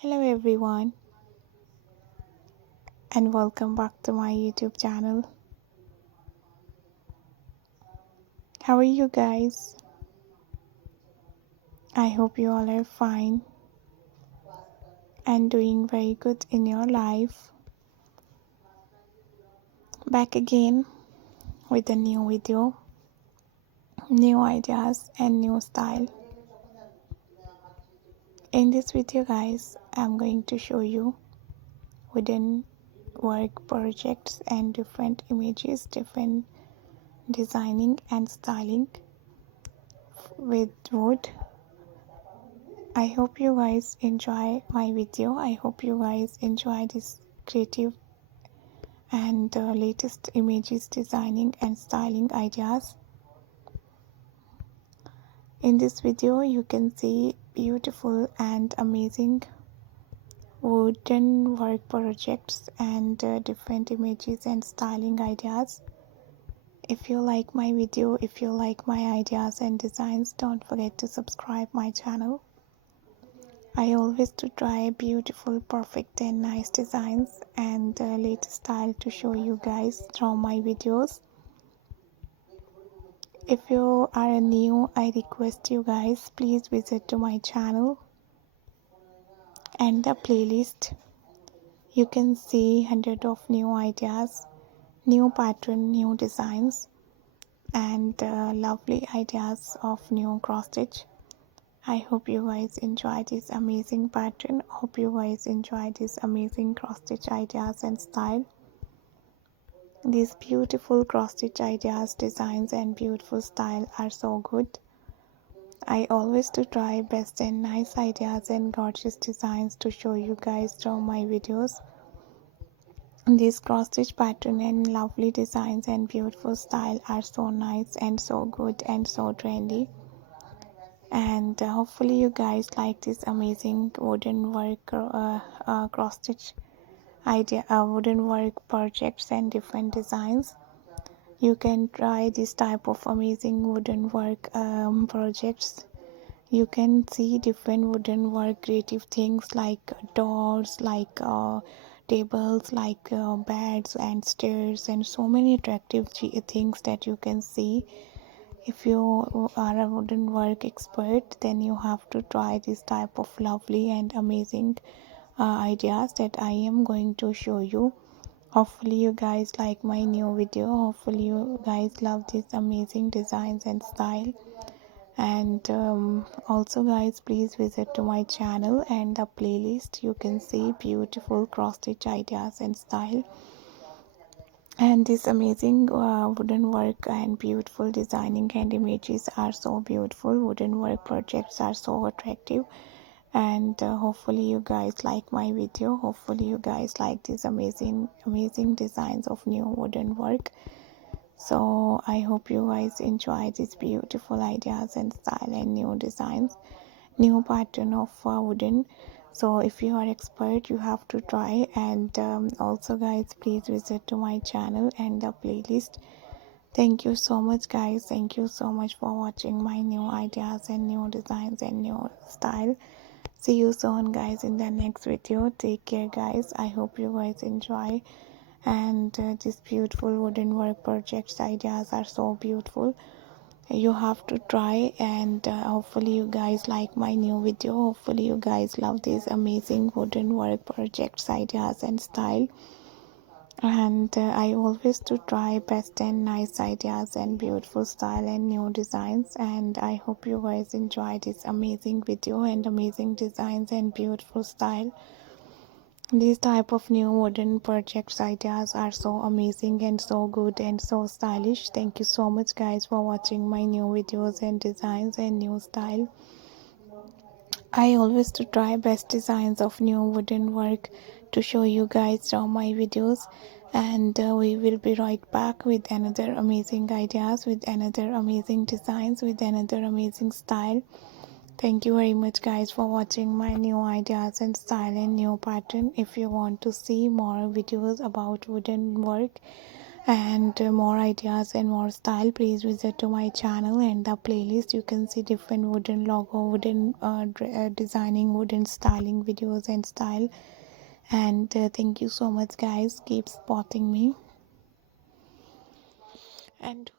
Hello everyone and welcome back to my YouTube channel. How are you guys? I hope you all are fine and doing very good in your life. Back again with a new video, new ideas and new style. In this video guys, I'm going to show you wooden work projects and different images, different designing and styling with wood. I hope you guys enjoy my video. I hope you guys enjoy this creative and latest images, designing and styling ideas. In this video you can see beautiful and amazing wooden work projects and different images and styling ideas. If you like my video, if you like my ideas and designs, don't forget to subscribe my channel. I always to try beautiful, perfect and nice designs and latest style to show you guys through my videos. If you are new, I request you guys please visit to my channel and the playlist. You can see hundred of new ideas, new pattern, new designs and lovely ideas of new cross stitch. I hope you guys enjoy this amazing pattern. Hope you guys enjoy this amazing cross stitch ideas and style. These beautiful cross stitch ideas, designs and beautiful style are so good. I always to try best and nice ideas and gorgeous designs to show you guys through my videos. These cross stitch pattern and lovely designs and beautiful style are so nice and so good and so trendy. And hopefully you guys like this amazing wooden work cross stitch idea, wooden work projects and different designs. You can try this type of amazing wooden work projects. You can see different wooden work creative things like doors, like tables, like beds and stairs and so many attractive things that you can see. If you are a wooden work expert, then you have to try this type of lovely and amazing ideas that I am going to show you. Hopefully you guys like my new video. Hopefully you guys love these amazing designs and style. And also guys, please visit to my channel and the playlist. You can see beautiful cross stitch ideas and style and this amazing wooden work and beautiful designing and images are so beautiful. Wooden work projects are so attractive and hopefully you guys like my video. Hopefully you guys like these amazing designs of new wooden work. So I hope you guys enjoy these beautiful ideas and style and new designs, new pattern of wooden. So if you are expert, you have to try. And also guys, please visit to my channel and the playlist. Thank you so much guys, thank you so much for watching my new ideas and new designs and new style. See you soon guys in the next video. Take care guys. I hope you guys enjoy. And these beautiful wooden work projects ideas are so beautiful. You have to try. And hopefully you guys like my new video. Hopefully you guys love these amazing wooden work projects ideas and style. And I always to try best and nice ideas and beautiful style and new designs. And I hope you guys enjoy this amazing video and amazing designs and beautiful style. These type of new wooden projects ideas are so amazing and so good and so stylish. Thank you so much guys for watching my new videos and designs and new style. I always to try best designs of new wooden work to show you guys on my videos. And we will be right back with another amazing ideas, with another amazing designs, with another amazing style. Thank you very much guys for watching my new ideas and style and new pattern. If you want to see more videos about wooden work and more ideas and more style, please visit to my channel and the playlist. You can see different wooden logo, wooden designing, wooden styling videos and style. And thank you so much guys, keep supporting me and